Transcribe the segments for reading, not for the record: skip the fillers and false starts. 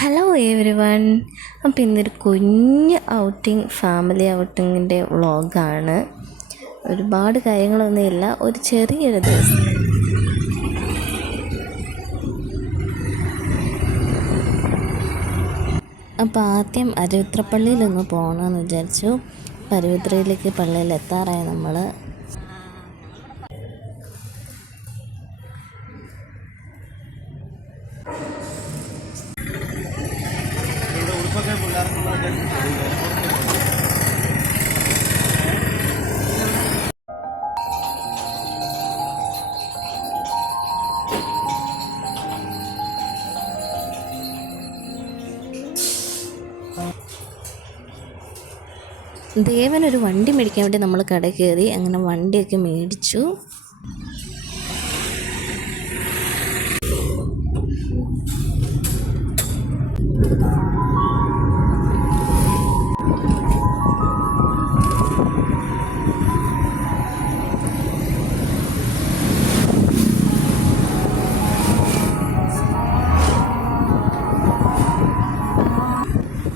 Hello every one. അപ്പോൾ ഇന്നൊരു കുഞ്ഞ് ഫാമിലി ഔട്ടിങ്ങിൻ്റെ വ്ളോഗാണ്. ഒരുപാട് കാര്യങ്ങളൊന്നുമില്ല, ഒരു ചെറിയൊരു ദിവസം. അപ്പോൾ ആദ്യം അരുവിത്രപ്പള്ളിയിലൊന്ന് പോകണമെന്ന് വിചാരിച്ചു. അരുവിത്രയിലേക്ക് പള്ളിയിൽ എത്താറായി നമ്മൾ. ദേവനൊരു വണ്ടി മേടിക്കാൻ വേണ്ടി നമ്മൾ കടയിൽ കയറി. അങ്ങനെ വണ്ടിയൊക്കെ മേടിച്ചു.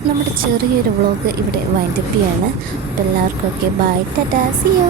നമ്മുടെ ചെറിയൊരു വ്ളോഗ് ഇവിടെ വൈൻഡപ്പ് ചെയ്യാണ്. അപ്പോൾ എല്ലാവർക്കും okay, bye, tata, see U.